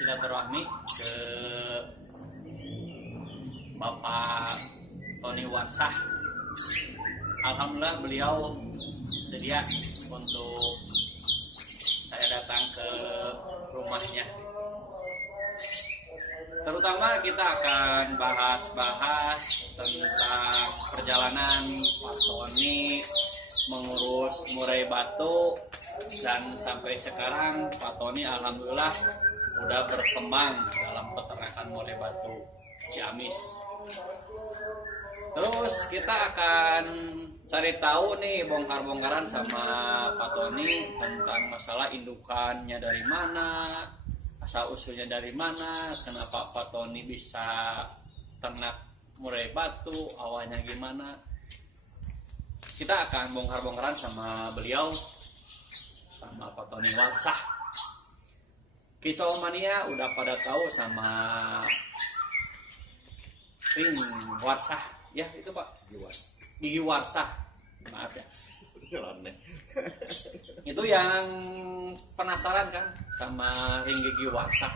silaturahmi ke Bapak Tony Warsah. Alhamdulillah beliau sedia untuk saya datang ke rumahnya. Terutama kita akan bahas-bahas tentang perjalanan Pak Tony mengurus murai batu, dan sampai sekarang Pak Tony alhamdulillah udah berkembang dalam peternakan murai batu Ciamis. Terus kita akan cari tahu nih, bongkar-bongkaran sama Pak Tony tentang masalah indukannya dari mana, asal usulnya dari mana, kenapa Pak Tony bisa ternak murai batu, awalnya gimana. Kita akan bongkar-bongkaran sama beliau, sama Pak Tony Warsah. Kicau mania udah pada tahu sama Ring Warsah, ya itu Pak Gigi Warsah, maaf ya. Itu yang penasaran kan sama Ring Gigi Warsah.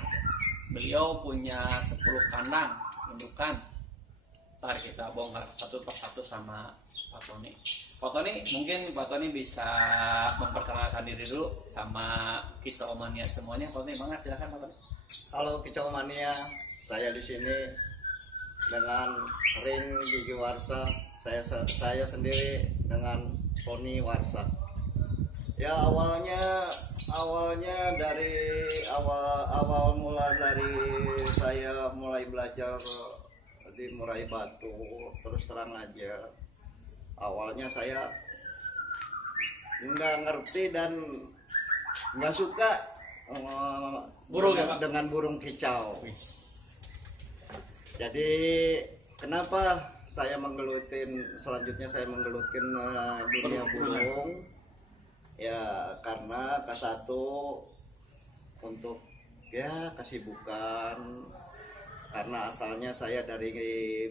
Beliau punya 10 kandang indukan. Ntar kita bongkar satu persatu sama Pak Tony. Pak Tony, mungkin Pak Tony bisa memperkenalkan diri dulu sama Kicau Mania semuanya. Pak Tony, banget silakan Pak Tony. Halo Kicau Mania, saya di sini dengan Ring Gigi Warsah. Saya sendiri dengan Tony Warsah. Ya awalnya dari awal mula dari saya mulai belajar di murai batu. Terus terang aja, awalnya saya nggak ngerti dan nggak suka Burung ya, Pak? dengan burung kicau. Jadi kenapa selanjutnya saya menggelutkan dunia burung? Ya karena K1 untuk ya kesibukan, karena asalnya saya dari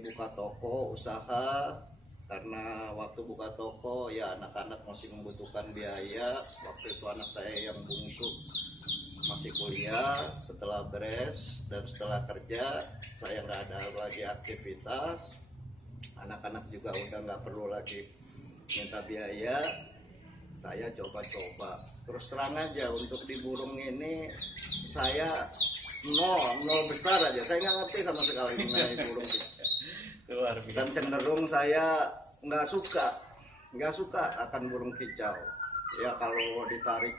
buka toko usaha. Karena waktu buka toko ya anak-anak masih membutuhkan biaya. Waktu itu anak saya yang bungsu masih kuliah, setelah beres dan setelah kerja saya nggak ada lagi aktivitas, anak-anak juga udah nggak perlu lagi minta biaya. Saya coba-coba, terus terang aja untuk di burung ini saya nol besar aja, saya nggak ngerti sama sekali mengenai burung dan cenderung saya nggak suka akan burung kicau. Ya kalau ditarik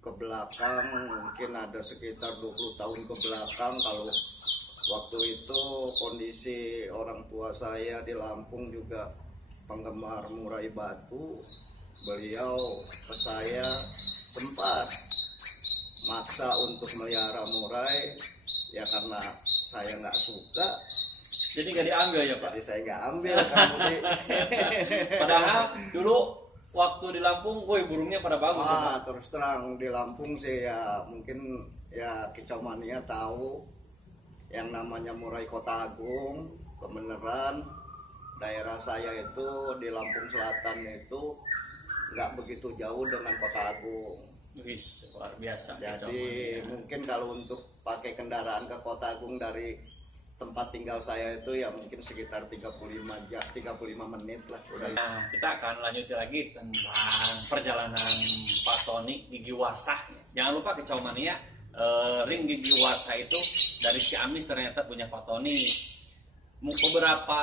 ke belakang mungkin ada sekitar 20 tahun ke belakang, kalau waktu itu kondisi orang tua saya di Lampung juga penggemar murai batu. Beliau ke saya sempat maksa untuk melihara murai, ya karena saya nggak suka. Jadi nggak diambil ya Pak? Jadi saya nggak ambil kan. Padahal dulu waktu di Lampung, woi burungnya pada bagus. Terus terang di Lampung sih ya mungkin ya Kicau Mania tahu yang namanya murai Kota Agung, kebenaran daerah saya itu di Lampung Selatan itu nggak begitu jauh dengan Kota Agung. Wis, luar biasa. Jadi mungkin kalau untuk pakai kendaraan ke Kota Agung dari tempat tinggal saya itu ya mungkin sekitar 35 menit lah. Nah, kita akan lanjut lagi tentang perjalanan Pak Tony Gigi Warsah. Jangan lupa Kicau Mania, Ring Gigi Warsah itu dari Ciamis ternyata punya Pak Tony. Beberapa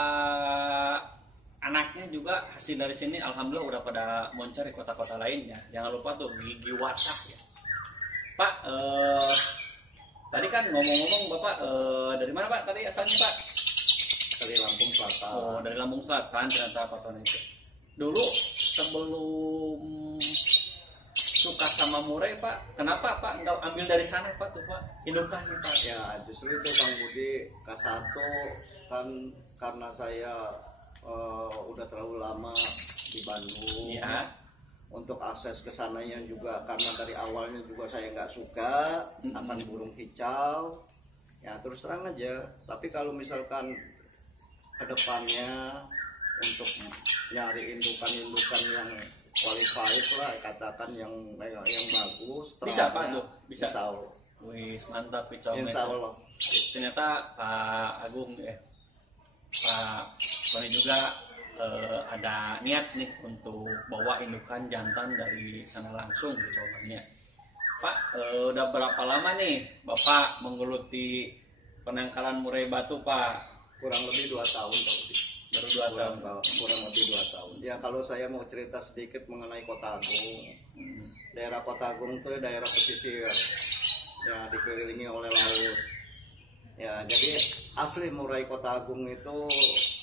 anaknya juga hasil dari sini alhamdulillah udah pada moncer di kota-kota lainnya. Jangan lupa tuh Gigi Warsah ya. Pak, tadi kan ngomong-ngomong Bapak dari mana Pak tadi asalnya Pak? Dari Lampung Selatan. Oh, dari Lampung Selatan ternyata Pak Tony itu. Dulu sebelum suka sama murai Pak, kenapa Pak nggak ambil dari sana Pak tuh Pak indukannya Pak? Ya justru itu Bang Budi, K1 kan karena saya udah terlalu lama di Bandung. Ya. Untuk akses ke sananya juga karena dari awalnya juga saya nggak suka akan burung kicau. Ya terus terang aja. Tapi kalau misalkan kedepannya untuk nyari indukan-indukan yang qualified lah, katakan yang bagus, Bisa Pak tuh, bisa. Wih, mantap kicau Insya mania. Allah. Ternyata Pak Agung Pak Tony juga ada niat nih untuk bawa indukan jantan dari sana langsung kicau mania. Pak, udah berapa lama nih Bapak menggeluti penangkaran murai batu, Pak? Kurang lebih 2 tahun Pak Budi. Baru 2 tahun. Kurang lebih 2 tahun. Ya kalau saya mau cerita sedikit mengenai Kota Agung. Daerah Kota Agung itu daerah pesisir. Ya dikelilingi oleh laut. Ya jadi asli murai Kota Agung itu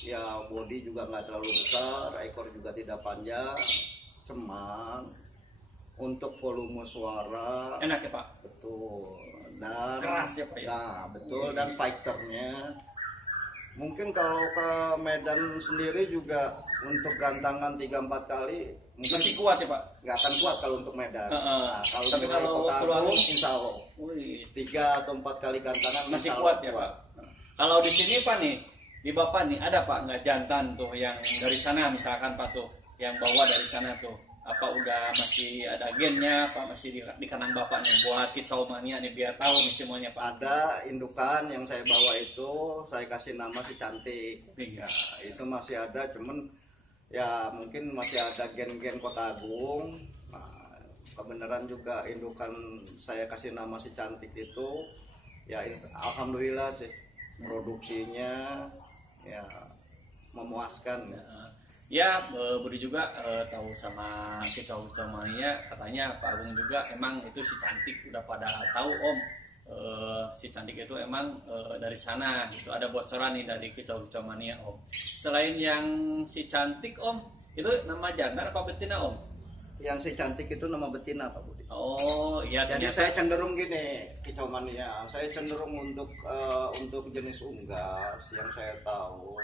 ya bodi juga nggak terlalu besar, ekor juga tidak panjang, cemang. Untuk volume suara Enak ya, Pak? betul, dan Keras ya, Pak, ya? Nah betul, dan fighternya mungkin kalau ke Medan sendiri juga untuk gantangan 3-4 kali mungkin Masih kuat ya, Pak? nggak akan kuat kalau untuk Medan. Nah, kalau Tapi murai kalau Kota keluar Agung insya Allah Wih, 3 atau 4 kali gantangan masih insya kuat Allah ya, Pak? Kalau di sini, Pak nih, di Bapak nih, ada Pak nggak jantan tuh yang dari sana misalkan Pak tuh, yang bawa dari sana tuh? Apa udah masih ada gennya, Pak, masih di kanan Bapak nih buat kicau mania nih biar tahu nih semuanya, Pak? Ada indukan yang saya bawa itu saya kasih nama si Cantik. Iya. Itu masih ada, cuman ya mungkin masih ada gen-gen Kota Agung. Nah, kebenaran juga indukan saya kasih nama si Cantik itu ya alhamdulillah sih produksinya ya memuaskan. Ya, Budi juga tahu sama kicau-kicau mania, katanya Pak Agung juga emang itu si Cantik udah pada tahu Om. Si Cantik itu emang dari sana gitu. Ada bocoran nih dari kicau-kicau mania Om. Selain yang si Cantik Om, itu nama jantan apa betina Om? Yang si Cantik itu nama betina Pak Budi. Oh iya, Jadi ternyata. saya cenderung gini, kicau mania. Saya cenderung untuk jenis unggas yang saya tahu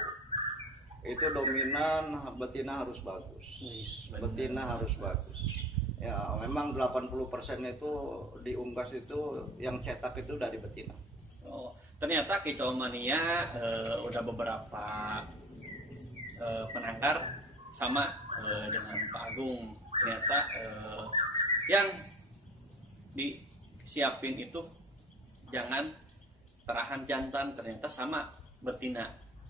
itu dominan betina harus bagus. Betina harus bagus. Ya, memang 80% itu di unggas itu yang cetak itu dari betina. Oh, ternyata kicau mania udah beberapa penangkar sama dengan Pak Agung. Ternyata yang disiapin itu jangan terahan jantan, ternyata sama betina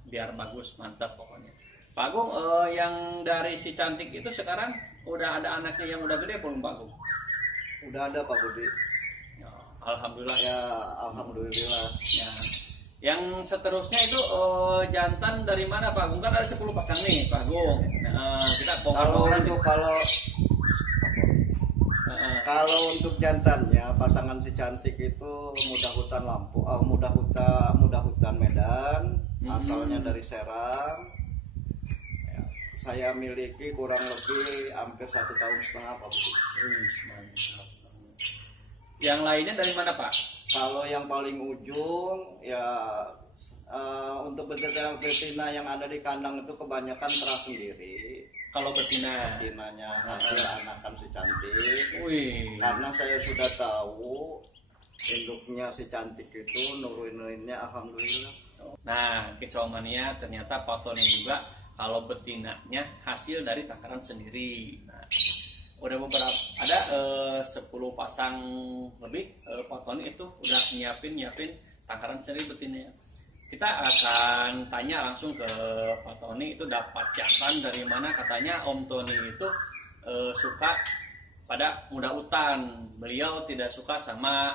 biar bagus, mantap pokoknya. Pak Agung, yang dari si Cantik itu sekarang udah ada anaknya yang udah gede belum Pak Agung? Udah ada Pak Budi. Ya, alhamdulillah. Ya, alhamdulillah. Ya. Yang seterusnya itu jantan dari mana Pak Agung? Kan ada 10 pasang nih Pak Agung. Kita Kalau untuk jantannya pasangan si Cantik itu mudah hutan Medan, asalnya dari Serang. Ya, saya miliki kurang lebih hampir 1,5 tahun Pak Budi. Yang lainnya dari mana Pak? Kalau yang paling ujung ya untuk betina yang ada di kandang itu kebanyakan terah sendiri. Kalau betinanya hasil anakan si Cantik. Wih. Karena saya sudah tahu induknya si Cantik itu nuruninnya alhamdulillah. Nah, kicau mania ternyata Pak Tony juga kalau betinanya hasil dari tangkaran sendiri. Nah, udah beberapa ada 10 pasang lebih Pak Tony itu udah nyiapin tangkaran sendiri betinanya. Kita akan tanya langsung ke Pak Tony itu dapat jantan dari mana. Katanya Om Tony itu suka pada muda hutan. Beliau tidak suka sama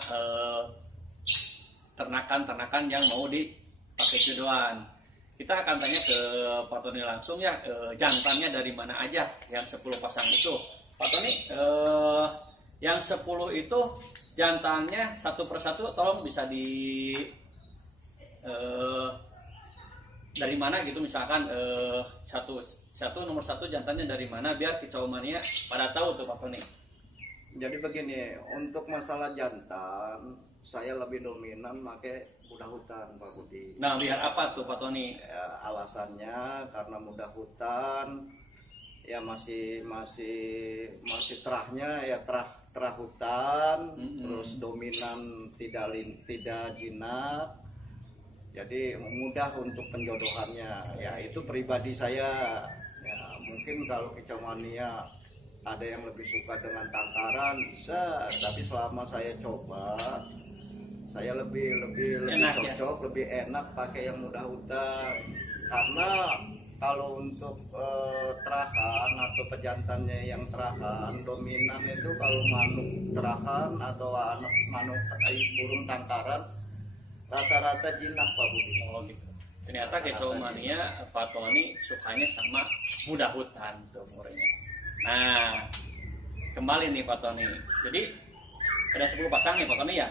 ternakan-ternakan yang mau dipakai jodohan. Kita akan tanya ke Pak Tony langsung ya, jantannya dari mana aja yang 10 pasang itu. Pak Tony, yang 10 itu jantannya satu persatu tolong bisa dari mana gitu, misalkan nomor satu jantannya dari mana biar kicau mania pada tahu tuh Pak Tony. Jadi begini, untuk masalah jantan saya lebih dominan pakai muda hutan Pak Budi. Nah, biar apa tuh Pak Tony? Ya, alasannya karena muda hutan ya masih terahnya ya terah hutan, terus dominan tidak jinak. Jadi mudah untuk penjodohannya. Ya itu pribadi saya. Ya mungkin kalau kicau mania ada yang lebih suka dengan tangkaran bisa, tapi selama saya coba saya lebih Enak, cocok, lebih enak pakai yang mudah hutan. Karena kalau untuk terakan atau pejantannya yang terakan dominan itu kalau manuk terakan atau anak manuk burung tangkaran rata-rata jinak Pak Budi. Oh gitu. Ternyata Kicau Mania Pak Tony sukanya sama mudah hutan tuh murnya. Nah, kembali nih Pak Tony. Jadi ada 10 pasang nih Pak Tony ya.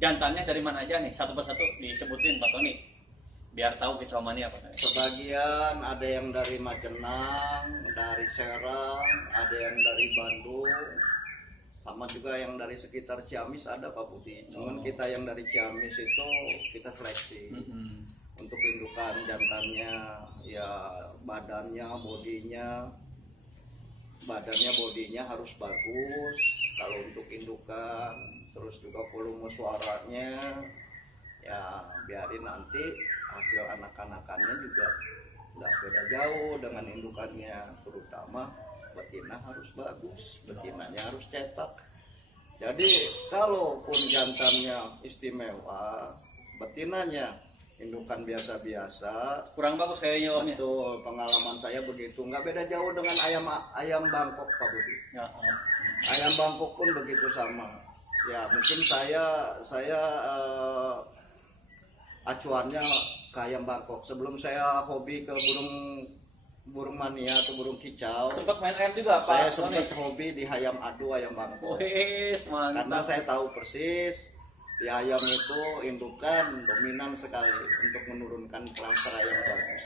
Jantannya dari mana aja nih? Satu persatu disebutin Pak Tony. Biar tahu Kicau Mania Pak Tony. Sebagian ada yang dari Majenang, dari Serang, ada yang dari Bandung, sama juga yang dari sekitar Ciamis ada Pak Budi. Cuman kita yang dari Ciamis itu kita seleksi. Untuk indukan jantannya ya bodinya harus bagus kalau untuk indukan, terus juga volume suaranya ya biarin nanti hasil anak-anakannya juga nggak beda jauh dengan indukannya, terutama betina harus bagus, betinanya harus cetak. Jadi kalaupun jantannya istimewa, betinanya indukan biasa-biasa Kurang bagus kayaknya omnya. Betul, pengalaman saya begitu. Nggak beda jauh dengan ayam Bangkok Pak Budi. Ya, Ayam Bangkok pun begitu sama. Ya mungkin saya acuannya ke ayam Bangkok. Sebelum saya hobi ke burung mania atau burung kicau, sempat main ayam juga Pak. saya sempat hobi di ayam adu ayam Bangkok. Wih, mantap. Karena saya tahu persis di ayam itu indukan dominan sekali untuk menurunkan klaster ayam bagus.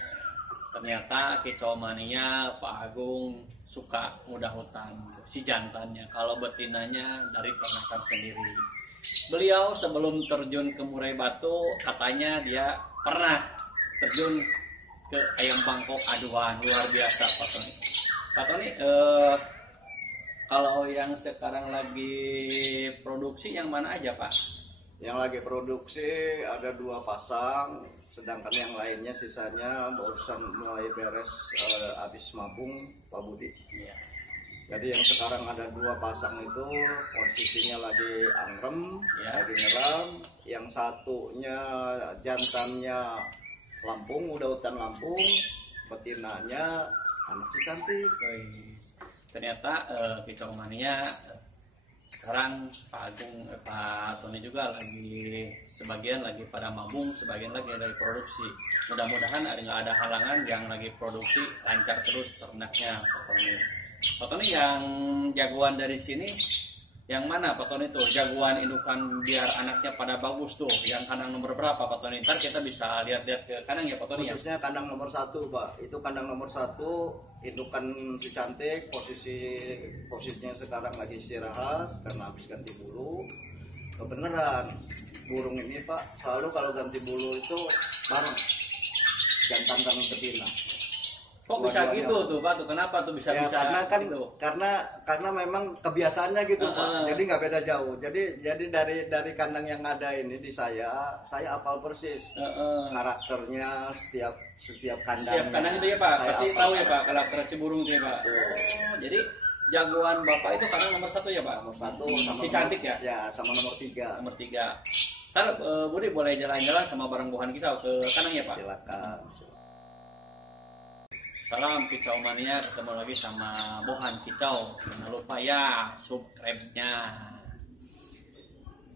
Ternyata Kicau Mania Pak Agung suka mudah hutan si jantannya. Kalau betinanya dari ternakan sendiri. Beliau sebelum terjun ke Murai Batu katanya dia pernah terjun ke ayam Bangkok aduan luar biasa Pak Tony. Pak Tony, kalau yang sekarang lagi produksi yang mana aja Pak? Yang lagi produksi ada 2 pasang, sedangkan yang lainnya sisanya barusan mulai beres habis mabung Pak Budi. Ya. Jadi yang sekarang ada 2 pasang itu posisinya lagi angrem, Ya. lagi ngeram. Yang satunya jantannya Lampung, udah hutan Lampung, betinanya anak si cantik. Ternyata Kicau Mania sekarang Pak Agung, Pak Tony juga lagi sebagian lagi pada mabung, sebagian lagi dari produksi. Mudah-mudahan nggak ada halangan yang lagi produksi lancar terus ternaknya Pak Tony. Pak Tony yang jagoan dari sini yang mana Pak Tony tuh? Jagoan indukan biar anaknya pada bagus tuh. Yang kandang nomor berapa Pak Tony? Ntar kita bisa lihat-lihat ke kandang ya Pak Tony. Khususnya kandang nomor 1 Pak. Itu kandang nomor 1 indukan si cantik, posisinya sekarang lagi istirahat karena habis ganti bulu. Kebenaran burung ini Pak selalu kalau ganti bulu itu bareng jantan dan betina. Kok bisa gitu tuh Pak? Tuh kenapa tuh bisa Ya, karena kan gitu? karena memang kebiasaannya gitu Pak. Jadi nggak beda jauh. Jadi dari kandang yang ada ini di saya apal persis karakternya setiap kandang. Setiap kandang itu ya Pak, Saya pasti apal. tahu ya Pak karakter si burung itu ya Pak. Oh, jadi jagoan Bapak itu kandang nomor 1 ya Pak? Nomor 1 sama si cantik ya? Ya, sama nomor 3. Nomor 3. Ntar Budi boleh jalan-jalan sama bareng buahan Kicau ke kandang ya Pak? Silakan. Salam Kicau Mania, ketemu lagi sama Bohan Kicau. Jangan lupa ya subscribe-nya.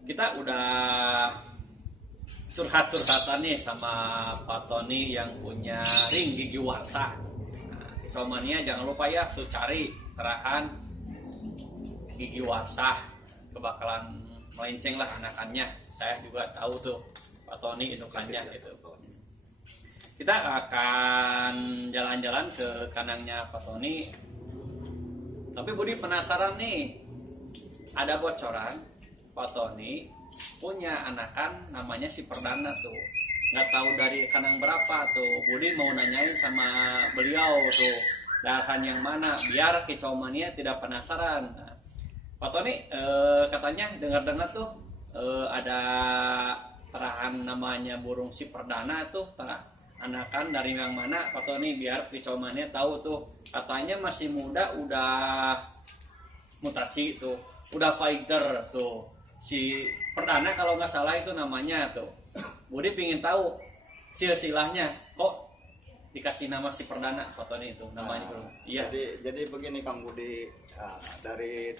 Kita udah curhat-curhatan nih sama Pak Tony yang punya ring gigi warsa. Nah, Kicau Mania jangan lupa ya tuh cari terahan gigi warsa. Kebakalan melenceng lah anakannya. Saya juga tahu tuh Pak Tony indukannya gitu. Kita akan jalan-jalan ke kandangnya Pak Tony. Tapi Budi penasaran nih, ada bocoran Pak Tony punya anakan namanya si Perdana tuh. Nggak tahu dari kandang berapa tuh. Budi mau nanyain sama beliau tuh, dahan yang mana biar Kicau Mania tidak penasaran. Nah, Pak Tony katanya dengar-dengar tuh ada terahan namanya burung si Perdana tuh anakan dari yang mana Pak Tony biar Kicau Mania tahu tuh. Katanya masih muda udah mutasi tuh, udah fighter tuh si perdana kalau nggak salah itu namanya tuh. Budi pingin tahu silsilahnya kok dikasih nama si perdana Pak Tony itu namanya bro. Iya. Jadi begini Kang Budi, dari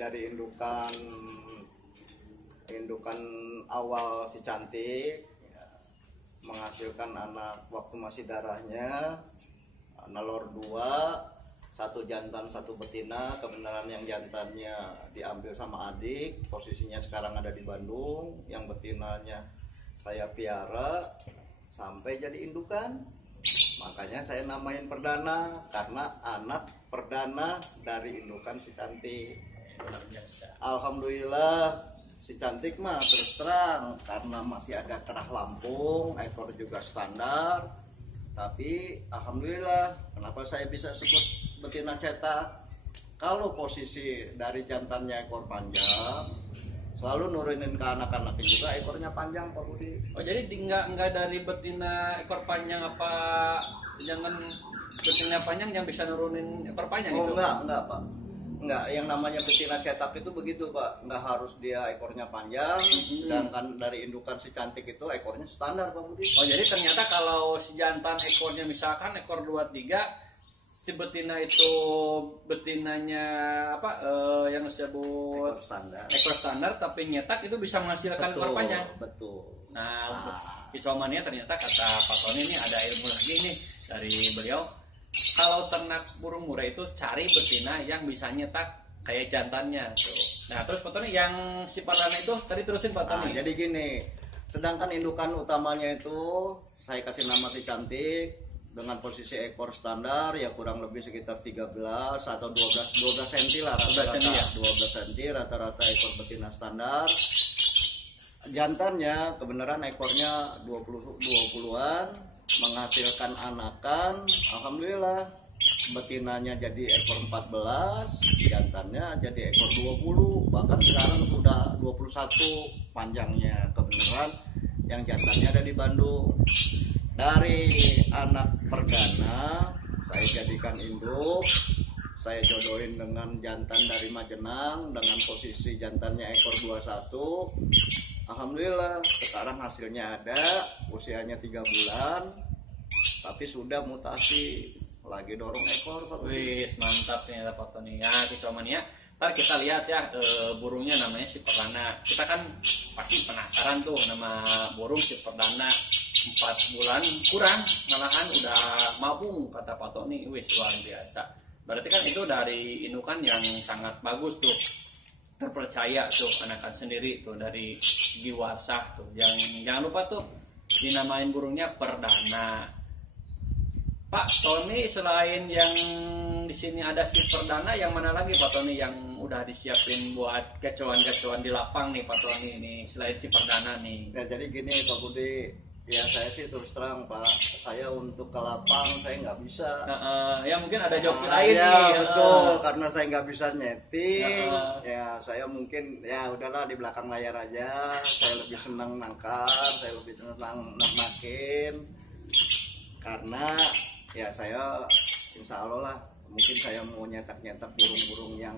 indukan awal si cantik ya, menghasilkan anak waktu masih darahnya nelor 2, 1 jantan 1 betina. Kebenaran yang jantannya diambil sama adik, posisinya sekarang ada di Bandung. Yang betinanya saya piara sampai jadi indukan, makanya saya namain perdana karena anak perdana dari indukan si cantik. Alhamdulillah si cantik mah terus terang karena masih ada kerah Lampung, ekor juga standar. Tapi alhamdulillah kenapa saya bisa sebut betina cetak, kalau posisi dari jantannya ekor panjang selalu nurunin ke anak-anaknya juga ekornya panjang Pak Budi. Oh jadi nggak dari betina ekor panjang apa jangan betina panjang yang bisa nurunin ekor panjang Oh gitu? enggak Pak. Enggak, yang namanya betina cetak itu begitu Pak. Enggak harus dia ekornya panjang, sedangkan dari indukan si cantik itu ekornya standar Pak Budi. Oh jadi ternyata kalau si jantan ekornya misalkan ekor 2-3, si betina itu betinanya apa yang disebut ekor standar tapi nyetak itu bisa menghasilkan ekor panjang. Betul. Nah, Kicomania ternyata kata Pak Tony ini ada ilmu lagi nih dari beliau. Kalau ternak burung murai itu cari betina yang bisa nyetak kayak jantannya tuh. Nah terus Pak Tony yang si perdana itu tadi terusin Pak Tony. Jadi gini, sedangkan indukan utamanya itu saya kasih nama si cantik dengan posisi ekor standar ya kurang lebih sekitar 13 atau 12 cm lah rata-rata. 12 cm rata-rata ekor betina standar. Jantannya kebenaran ekornya 20-an, menghasilkan anakan. Alhamdulillah betinanya jadi ekor 14, jantannya jadi ekor 20, bahkan sekarang sudah 21 panjangnya. Kebenaran yang jantannya ada di Bandung. Dari anak perdana saya jadikan induk, saya jodohin dengan jantan dari Majenang dengan posisi jantannya ekor 21. Alhamdulillah sekarang hasilnya ada, usianya 3 bulan tapi sudah mutasi, lagi dorong ekor Pak. Wih mantap nih Pak Tony ya Kicomania. Ntar kita lihat ya burungnya namanya si perdana. Kita kan pasti penasaran tuh nama burung si perdana. 4 bulan kurang malahan udah mabung kata Pak Tony. Wih luar biasa. Berarti kan itu dari indukan yang sangat bagus tuh, terpercaya tuh anakan sendiri tuh dari segi warsah tuh. Jangan lupa tuh dinamain burungnya perdana. Pak Tony selain yang di sini ada si perdana, yang mana lagi Pak Tony yang udah disiapin buat gacuan-gacuan di lapang nih Pak Tony nih selain si perdana nih? Ya jadi gini Pak Budi, ya saya sih terus terang Pak, saya untuk ke lapang saya nggak bisa. Ya mungkin ada joki lain ya, nih. Betul, karena saya nggak bisa nyeting. Ya saya mungkin ya udahlah di belakang layar aja. Saya lebih senang nangkap, saya lebih senang nakin. Karena ya saya insya Allah lah, mungkin saya mau nyetak-nyetak burung-burung yang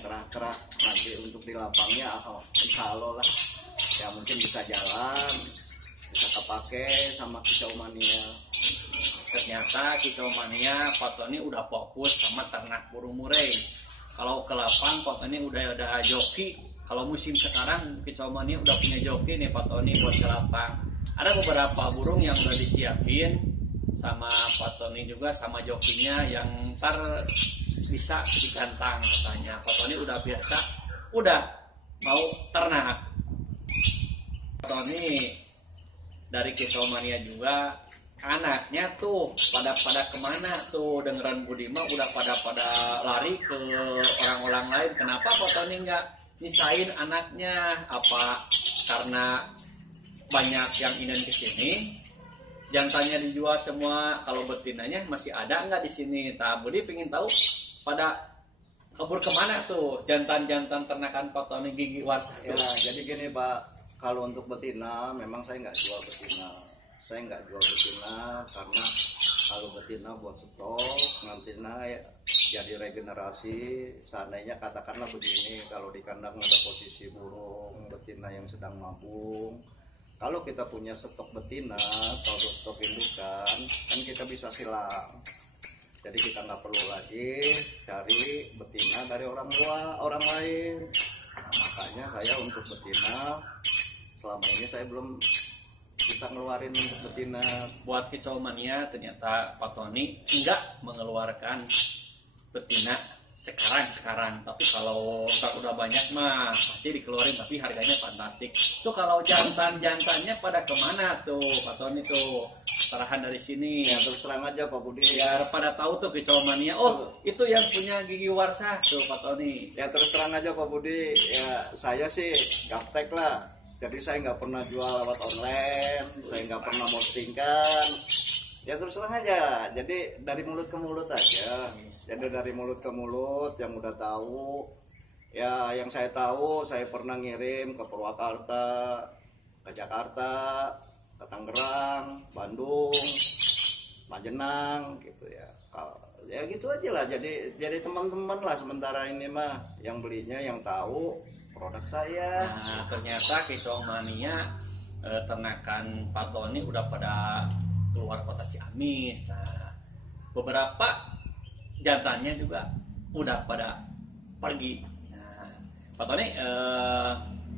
kerah-kerah nanti untuk di lapangnya. Insya Allah lah, ya mungkin bisa jalan, bisa kepake sama Kicomania. Ternyata Kicomania Pak Tony udah fokus sama ternak burung murai. Kalau ke lapang Pak Tony udah ada joki. Kalau musim sekarang Kicomania udah punya joki nih Pak Tony buat ke lapang. Ada beberapa burung yang udah disiapin sama Pak Tony juga sama jokinya yang ntar bisa digantang katanya. Pak Tony udah biasa, udah mau ternak. Pak Tony dari Kicomania juga anaknya tuh pada kemana tuh, dengeran Budima udah pada lari ke orang-orang lain. Kenapa Pak Tony nggak nisain anaknya? Apa karena banyak yang ingin ke sini, jantannya dijual semua, kalau betinanya masih ada nggak di sini? Nah, Budi pengen tahu pada kabur kemana tuh jantan-jantan ternakan Pak Tony Gigi Warsah. Ya, jadi gini Pak, kalau untuk betina memang saya nggak jual betina. Saya nggak jual betina karena kalau betina buat stok nantinya ya jadi regenerasi. Seandainya katakanlah begini, kalau di kandang ada posisi burung betina yang sedang mabung, kalau kita punya stok betina atau stok indukan, kan kita bisa silang. Jadi kita nggak perlu lagi cari betina dari orang lain. Nah, makanya saya untuk betina selama ini saya belum bisa ngeluarin untuk betina. Buat Kicau Mania ternyata Pak Tony enggak mengeluarkan betina sekarang, tapi kalau ntar udah banyak mah pasti dikeluarin, tapi harganya fantastik. Tuh kalau jantannya pada kemana tuh Pak Tony tuh? Sarahan dari sini. Ya terus terang aja Pak Budi. Biar pada tahu tuh Kicau Mania. Oh, itu yang punya gigi warsah tuh Pak Tony. Ya terus terang aja Pak Budi. Ya saya sih gaptek lah. Jadi saya nggak pernah jual lewat online. Saya nggak pernah postingkan. Ya terus terang aja. Jadi dari mulut ke mulut aja. Jadi dari mulut ke mulut yang udah tahu. Ya yang saya tahu saya pernah ngirim ke Purwakarta, ke Jakarta, ke Tangerang, Bandung, Majenang gitu ya. Ya gitu aja lah. Jadi teman-teman lah sementara ini mah yang belinya yang tahu produk saya. Nah, ternyata Kicau Mania ternakan Pak Tony udah pada keluar kota Ciamis. Nah, beberapa jantannya juga udah pada pergi. Nah, Pak Tony,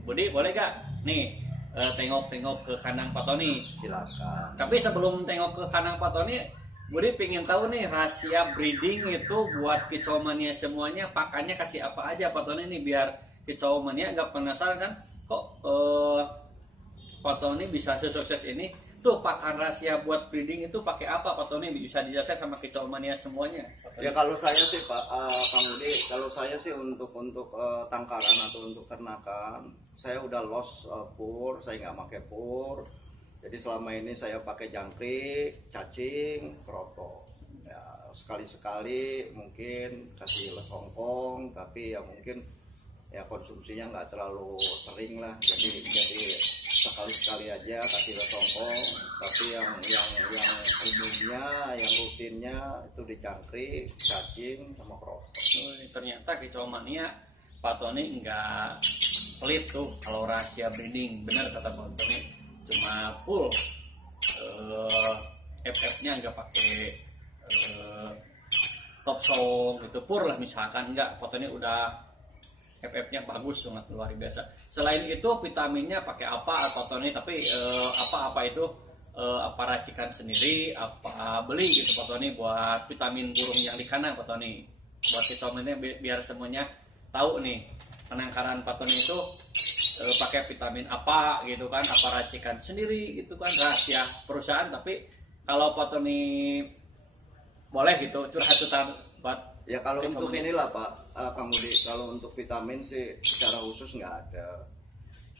Budi boleh gak nih tengok-tengok ke kandang Pak Tony? Silakan. Tapi sebelum tengok ke kandang Pak Tony, Budi pengen tahu nih rahasia breeding itu buat Kicau Mania semuanya, pakannya kasih apa aja Pak Tony nih, biar Kicau Mania nggak penasaran kan kok Pak Tony bisa sukses ini. Tuh pakan rahasia buat breeding itu pakai apa Pak Tony, bisa dijelaskan sama Kicau Mania semuanya? Ya kalau saya sih Pak Kang Budi, kalau saya sih untuk tangkaran atau untuk ternakan, saya udah lost pur, saya nggak pakai pur. Jadi selama ini saya pakai jangkrik, cacing, kroto. Ya sekali-sekali mungkin kasih lekongkong, tapi ya mungkin ya konsumsinya nggak terlalu sering lah. Jadi sekali-sekali aja kasih lekongkong, tapi yang umumnya, yang rutinnya itu di jangkrik, cacing, sama kroto. Ternyata Kicau Mania Pak Tony nggak pelit tuh kalau rahasia breeding. Bener kata Pak Tony, cuma full FF-nya nggak pakai top song gitu, pur lah misalkan. Nggak, Pak Tony udah FF-nya bagus, sangat luar biasa. Selain itu vitaminnya pakai apa Pak Tony? Tapi apa itu apa racikan sendiri, apa beli gitu Pak Tony buat vitamin burung yang di kandang Pak Tony? Buat vitaminnya biar semuanya tahu nih penangkaran Pak Tony itu pakai vitamin apa gitu kan, apa racikan sendiri gitu kan, rahasia perusahaan. Tapi kalau Pak Tony boleh gitu curhat buat ya kalau untuk inilah Pak Kang Budi, kalau untuk vitamin sih secara khusus nggak ada.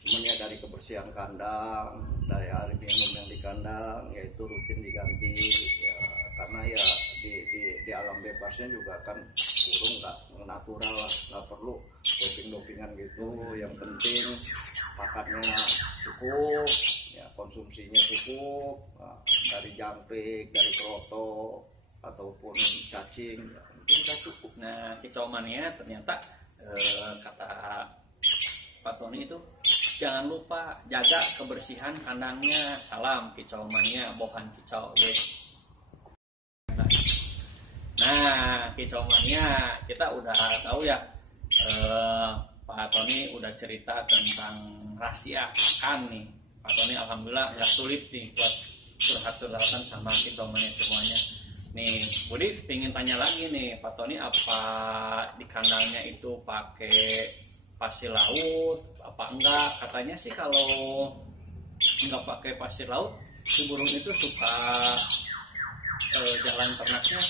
Cuman ya dari kebersihan kandang, dari air minum yang di kandang, yaitu rutin diganti ya, karena ya di alam bebasnya juga kan burung nggak natural lah, nggak perlu doping-dopingan gitu. Yang penting pakannya cukup, ya konsumsinya cukup, nah, dari jangkrik, dari kroto ataupun cacing ya, mungkin sudah cukup. Nah, Kicau Mania ternyata kata Pak Tony itu jangan lupa jaga kebersihan kandangnya. Salam Kicau Mania, bohan kicau. Nah, Kicau Mania kita udah tahu ya, Pak Tony udah cerita tentang rahasia pakan nih. Pak Tony alhamdulillah nggak sulit nih buat curhat-curhatan sama Kicau Mania semuanya. Nih, Budi pengen tanya lagi nih, Pak Tony apa di kandangnya itu pakai pasir laut apa enggak? Katanya sih kalau nggak pakai pasir laut, si burung itu suka jalan ternaknya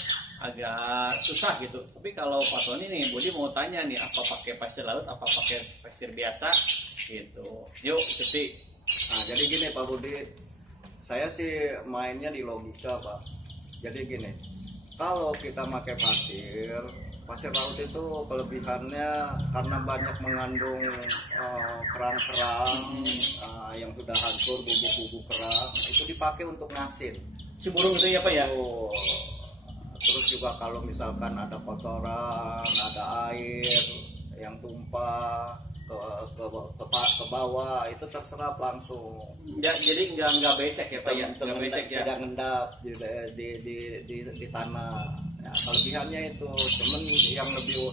agak susah gitu. Tapi kalau Pak Tony nih, Budi mau tanya nih, apa pakai pasir laut, apa pakai pasir biasa gitu. Yuk, ikuti. Nah, jadi gini Pak Budi, saya sih mainnya di logika Pak. Jadi gini, kalau kita pakai pasir laut itu kelebihannya karena banyak mengandung kerang-kerang yang sudah hancur, bubuk-bubuk kerang, itu dipakai untuk ngasin. Si burung itu ya Pak ya? Terus juga kalau misalkan ada kotoran, ada air yang tumpah ke bawah, itu terserap langsung. Ya, jadi nggak becek ya Pak ya, nggak becek ya. Tidak ngendap di tanah. Ya, kelebihannya itu, cuman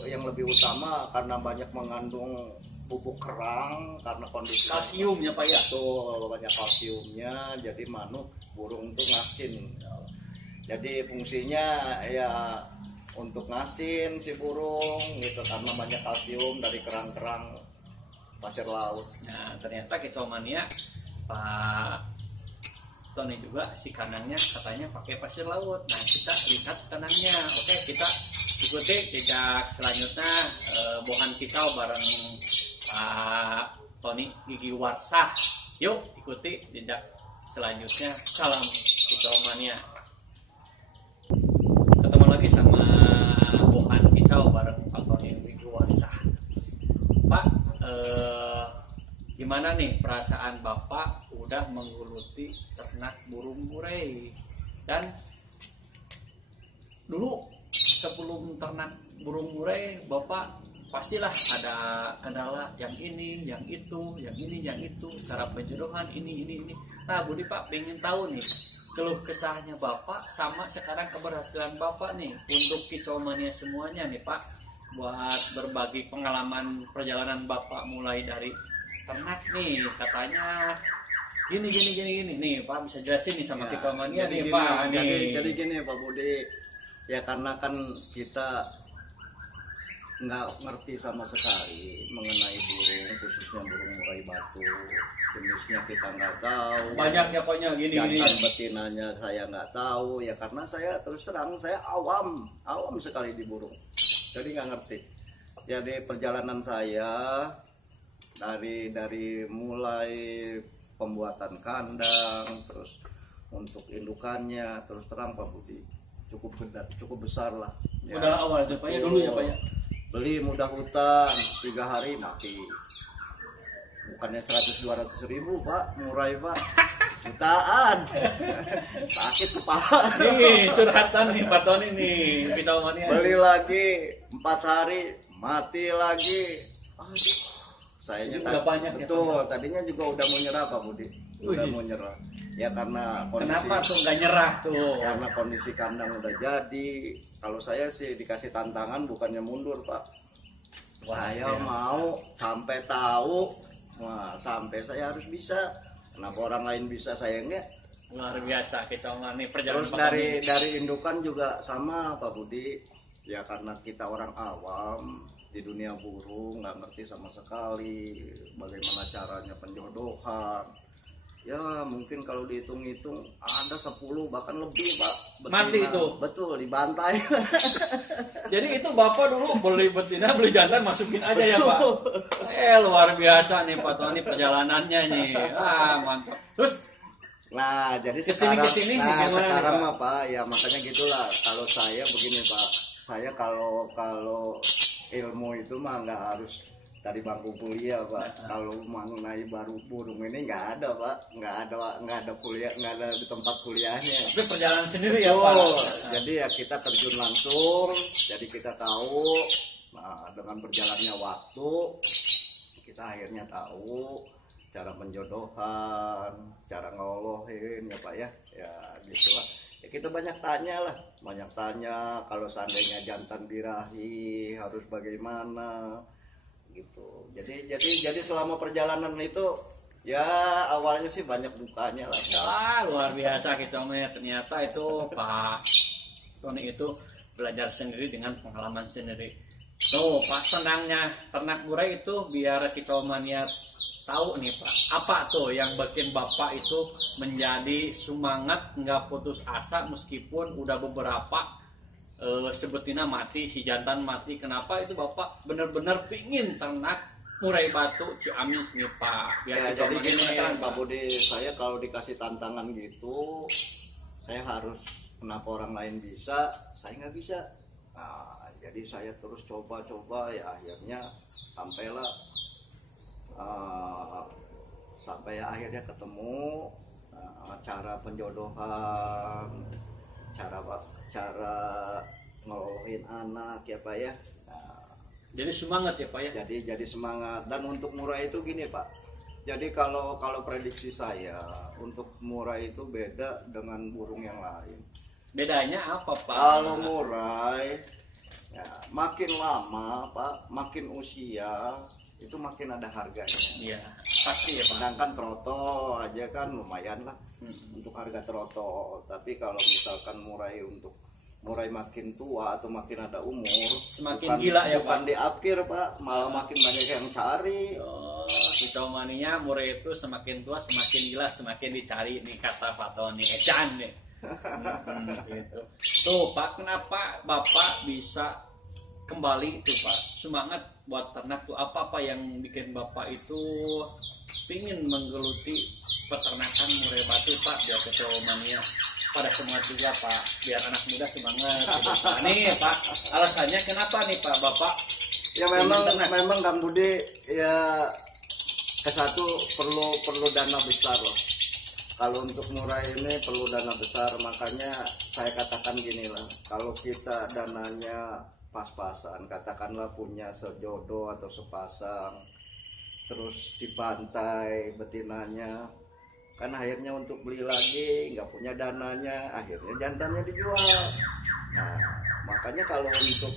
yang lebih utama karena banyak mengandung pupuk kerang, karena kondisi Kalsiumnya Pak ya. Tuh, banyak kalsiumnya, jadi manuk burung tuh ngasin. Jadi fungsinya ya untuk ngasin si burung gitu, karena banyak kalsium dari kerang-kerang pasir laut. Nah ternyata Kicomania Pak Tony juga si kandangnya katanya pakai pasir laut. Nah kita lihat kandangnya. Oke, kita ikuti jejak selanjutnya bohan kicau bareng Pak Tony Gigi Warsah. Yuk ikuti jejak selanjutnya. Salam Kicomania. Ketemu lagi sama bohan kicau bareng Pak Tony Gigi Warsah. Pak, gimana nih perasaan Bapak udah menggeluti ternak burung murai? Dan dulu sebelum ternak burung murai, Bapak pastilah ada kendala yang ini, yang itu, yang ini, yang itu, cara penjodohan ini. Nah, Budi Pak pengen tahu nih keluh kesahnya Bapak sama sekarang keberhasilan Bapak nih untuk Kicomania semuanya nih Pak, buat berbagi pengalaman perjalanan Bapak mulai dari ternak nih, katanya gini nih Pak, bisa jelasin nih sama Kicomania nih gini, Pak nih. jadi gini Pak Budi, ya karena kan kita nggak ngerti sama sekali mengenai burung, khususnya burung murai batu, jenisnya kita nggak tahu, banyak ya Paknya gini jantan betinanya saya nggak tahu, ya karena saya terus terang saya awam sekali di burung, jadi nggak ngerti. Jadi perjalanan saya dari mulai pembuatan kandang, terus untuk indukannya, terus terang Pak Budi cukup besar lah ya. Udah awal itu Pak ya, dulu ya Pak ya. Beli mudah hutan 3 hari mati, bukannya 100-200 ribu Pak, murai Pak, jutaan. Sakit kepala Nih curhatan nih Pak Tony nih Kicomania. beli lagi 4 hari mati lagi. Aduh, sayanya udah banyak betul ya, tadinya juga udah mau nyerah Pak Budi, udah mau nyerah ya, karena kondisi, kenapa tuh nggak nyerah tuh? karena kondisi kandang udah jadi. Kalau saya sih dikasih tantangan bukannya mundur Pak. Saya mau sampai tahu, sampai saya harus bisa. Kenapa orang lain bisa, saya enggak? Luar biasa Kicomania perjalanan. Terus dari indukan juga sama Pak Budi, ya karena kita orang awam di dunia burung, nggak ngerti sama sekali bagaimana caranya penjodohan. Ya mungkin kalau dihitung-hitung ada 10 bahkan lebih Pak betina. Mati itu? Betul, dibantai. Jadi itu Bapak dulu beli betina, beli jantan masukin aja ya Pak. Luar biasa nih Pak Tony perjalanannya nih. Mantap. Terus Nah jadi kesini sekarang mah Pak, ya makanya gitulah. Kalau saya begini Pak, saya kalau ilmu itu mah nggak harus dari bangku kuliah Pak. Kalau mengenai baru burung ini nggak ada Pak, nggak ada kuliah, nggak ada di tempat kuliahnya. tapi perjalanan sendiri ya Pak. Jadi ya kita terjun langsung, jadi kita tahu. Nah dengan berjalannya waktu kita akhirnya tahu cara penjodohan, cara ngolohin ya Pak ya gitulah. Ya kita banyak tanya kalau seandainya jantan birahi harus bagaimana gitu. Jadi selama perjalanan itu ya awalnya sih banyak dukanya lah. Luar biasa Kicomania, ternyata itu Pak Tony itu belajar sendiri dengan pengalaman sendiri. Tuh Pak, senangnya ternak murai itu biar Kicomania tahu nih Pak, apa tuh yang bikin Bapak itu menjadi semangat nggak putus asa meskipun udah beberapa sebetina mati, si jantan mati. Kenapa itu Bapak benar-benar pingin ternak murai batu Ciamis nih Pak? Ya jadi gini Pak Budi, saya kalau dikasih tantangan gitu, saya harus, kenapa orang lain bisa, saya nggak bisa. Nah, jadi saya terus coba ya akhirnya sampai akhirnya ketemu cara penjodohan, cara ngelolohin anak ya Pak ya. Nah, Jadi semangat ya Pak ya. jadi semangat. Dan untuk murai itu gini Pak, jadi kalau prediksi saya untuk murai itu beda dengan burung yang lain. Bedanya apa Pak? Kalau murai ya, makin lama Pak, makin usia itu makin ada harganya. Iya, pasti ya Pak. Sedangkan troto aja kan lumayan lah untuk harga troto. Tapi kalau misalkan murai makin tua atau makin ada umur, Semakin gila ya bukan Pak. diapkir Pak, malah makin banyak yang cari. Oh, kicau mania murai itu semakin tua semakin gila semakin dicari nih kata Pak Tony Ecan nih. Gitu. Tuh Pak, kenapa Bapak bisa kembali tuh Pak semangat buat ternak tuh apa yang bikin Bapak itu pingin menggeluti peternakan murai batu Pak biar kicau mania pada semangat juga Pak biar anak muda semangat gitu, Pak. Nih Pak alasannya kenapa nih Pak Bapak Ya memang Kang Budi ya ke satu perlu dana besar loh. Kalau untuk murai ini perlu dana besar, makanya saya katakan gini lah, kalau kita dananya pas-pasan, katakanlah punya sejodoh atau sepasang, terus dibantai betinanya, kan akhirnya untuk beli lagi nggak punya dananya, akhirnya jantannya dijual. Nah makanya kalau untuk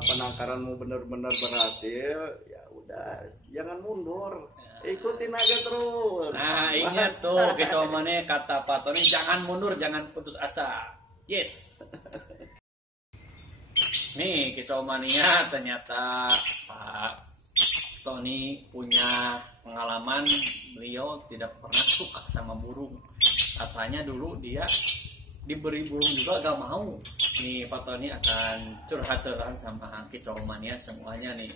penangkaranmu benar-benar berhasil, ya udah jangan mundur, ikutin aja terus. Nah ingat tuh kicau mania kata Pak Tony jangan mundur jangan putus asa. Yes. Nih kicau mania ternyata Pak Tony punya pengalaman, beliau tidak pernah suka sama burung. Katanya dulu dia diberi burung juga gak mau. Nih Pak Tony akan curhat-curhat sama kicau mania semuanya nih.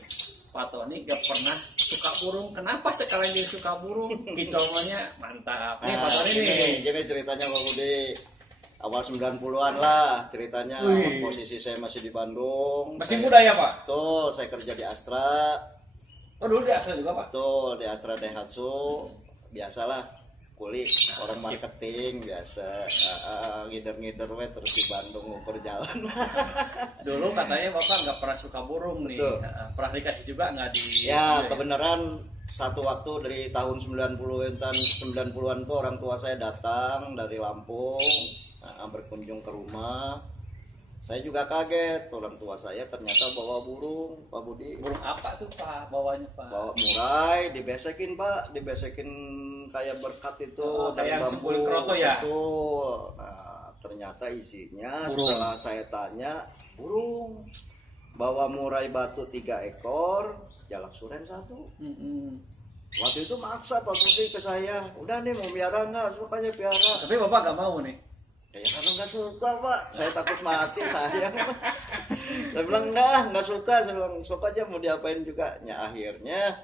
Pak Tony gak pernah suka burung. Kenapa sekarang dia suka burung? Kicau mania mantap. Nih Pak Tony nih. Gini ceritanya Pak Budi, awal 90-an lah ceritanya. Wih. Posisi saya masih di Bandung. Masih muda ya Pak? Betul, saya kerja di Astra. Oh dulu di Astra juga Pak? Betul, di Astra Daihatsu. Biasalah kulik orang marketing biasa, ngider-ngider we terus di Bandung ngumpul jalan. Dulu katanya Bapak nggak pernah suka burung nih. Betul. Pernah dikasih juga nggak di Ya kebenaran satu waktu dari tahun 90-an tuh orang tua saya datang dari Lampung, berkunjung ke rumah. Saya juga kaget, orang tua saya ternyata bawa burung, Pak Budi. Burung apa tuh Pak bawanya Pak? Bawa murai, dibesekin Pak, dibesekin kayak berkat itu Oh, dari kayak bambu. sepul kroto ya? Betul. Nah, ternyata isinya Burung. setelah saya tanya, burung. Bawa murai batu 3 ekor, jalak suren 1. Waktu itu maksa Pak Budi ke saya, udah nih mau piara nggak, sukanya piara. Tapi Bapak nggak mau nih. Ya karena nggak suka Pak, saya takut mati sayang. Saya bilang nggak suka, saya bilang suka aja mau diapain juga. Ya akhirnya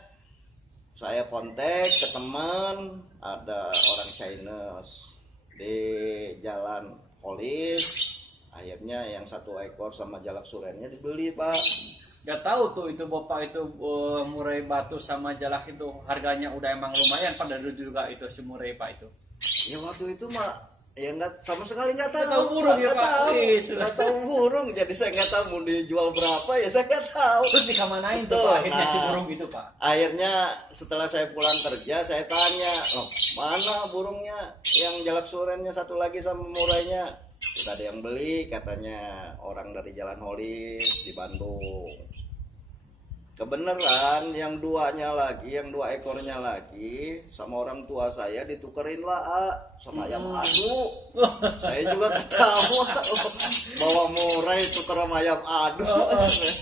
saya kontak ke teman, ada orang Chinese di Jalan Polis. Akhirnya yang 1 ekor sama jalak surennya dibeli Pak. Gak tahu tuh itu Bapak itu murai batu sama jalak itu harganya udah emang lumayan pada dulu juga itu si murai Pak itu. Ya waktu itu mah ya nggak sama sekali nggak tahu. Nggak tahu burung ya, Pak? Nggak tahu burung, jadi saya nggak tahu mau dijual berapa ya saya nggak tahu. Terus dikamanain tuh Betul. Pak akhirnya si Nah, burung itu Pak. Akhirnya setelah saya pulang kerja saya tanya, oh, mana burungnya yang jalak surennya 1 lagi sama murainya? Sudah ada yang beli katanya orang dari Jalan Holis di Bandung. Kebenaran yang 2-nya lagi, yang 2 ekornya lagi sama orang tua saya ditukerin lah sama ayam adu. Saya juga ketawa bawa murai tuker sama ayam adu.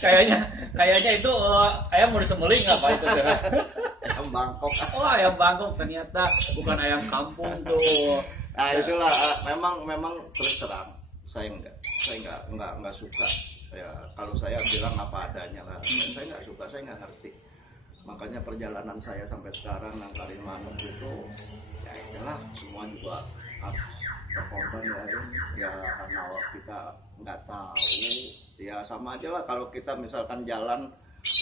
Kayaknya itu ayam mau disembelih nggak Pak itu? Ayam Bangkok. Oh ayam Bangkok ternyata bukan ayam kampung tuh. Nah itulah memang terus terang saya nggak suka. Ya kalau saya bilang apa adanya lah, saya nggak suka, saya nggak ngerti. Makanya perjalanan saya sampai sekarang nangkarin manuk itu ya itulah semua juga harus berkorban ya karena kita nggak tahu ya sama aja lah kalau kita misalkan jalan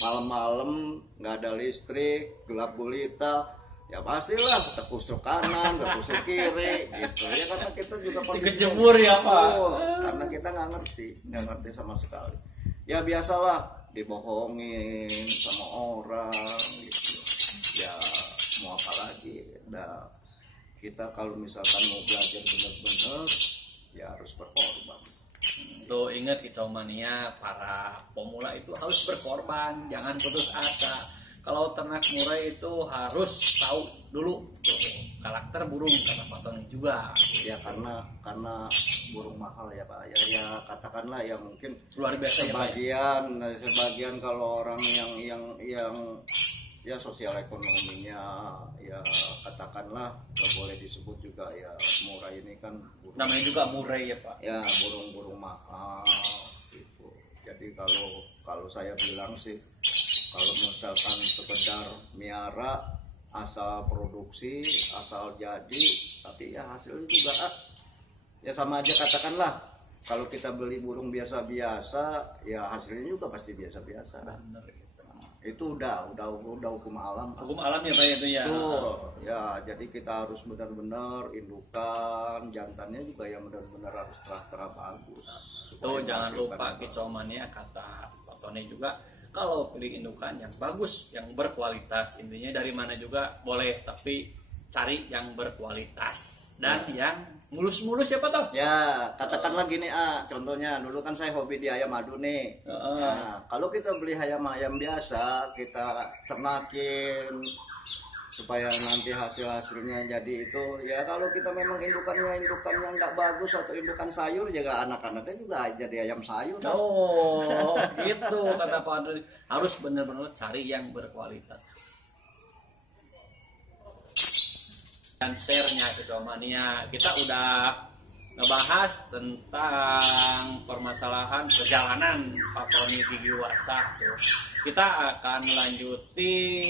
malam-malam nggak ada listrik gelap gulita ya pastilah terkusuk kanan, terkusuk kiri gitu ya, karena kita juga kejemur ya Pak. Karena kita nggak ngerti sama sekali. Ya biasalah dibohongin sama orang gitu. Ya mau apa lagi? Nah, kita kalau misalkan mau belajar benar-benar ya harus berkorban. Tuh ingat Kicomania, para pemula itu harus berkorban, jangan putus asa. Kalau ternak murai itu harus tahu dulu tuh, karakter burung karena Pak Tony juga. Ya karena burung mahal ya Pak. Ya katakanlah ya mungkin Luar biasa sebagian kalau orang yang ya sosial ekonominya ya katakanlah nggak boleh disebut juga ya murai ini kan burung, namanya juga murai ya Pak. Ya burung mahal gitu. Jadi kalau saya bilang sih, kalau misalkan sekedar miara asal produksi, asal jadi, tapi ya hasilnya juga ya sama aja. Katakanlah kalau kita beli burung biasa-biasa, ya hasilnya juga pasti biasa-biasa. Benar, gitu. Itu udah hukum alam. Hukum alam ya Pak itu ya. Tuh, ya jadi kita harus benar-benar indukan, jantannya juga yang benar-benar harus terah bagus. Tuh jangan lupa Kicomania, kata Pak Tony juga, kalau pilih indukan yang bagus, yang berkualitas, intinya dari mana juga boleh, tapi cari yang berkualitas dan yang mulus-mulus ya Pak Tom. Ya katakanlah gini contohnya dulu kan saya hobi di ayam madu nih. Nah kalau kita beli ayam biasa, kita ternakin supaya nanti hasilnya jadi itu ya, kalau kita memang indukannya nggak bagus atau indukan sayur, juga anak-anaknya juga jadi ayam sayur. Oh gitu kata Pak Andri, harus benar-benar cari yang berkualitas. Dan share-nya Kicomania, kita udah ngebahas tentang permasalahan perjalanan Pak Tony Gigi Warsah tuh. Kita akan lanjuti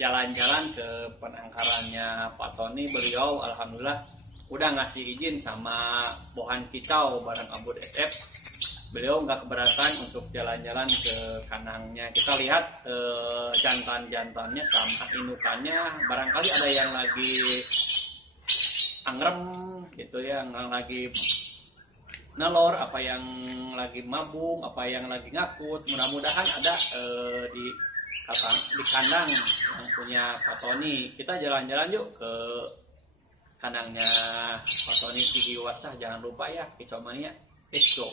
jalan-jalan ke penangkarannya Pak Tony. Beliau alhamdulillah udah ngasih izin sama Bohan Kicau bareng Abud SF. Beliau nggak keberatan untuk jalan-jalan ke kandangnya. Kita lihat jantan-jantannya sama indukannya, barangkali ada yang lagi angrem gitu ya, yang lagi nelor, apa yang lagi mabung, apa yang lagi ngakut. Mudah-mudahan ada di kandang yang punya Pak Tony. Kita jalan-jalan yuk ke kandangnya Pak Tony Gigi Warsah. Jangan lupa ya Kicomania, let's go.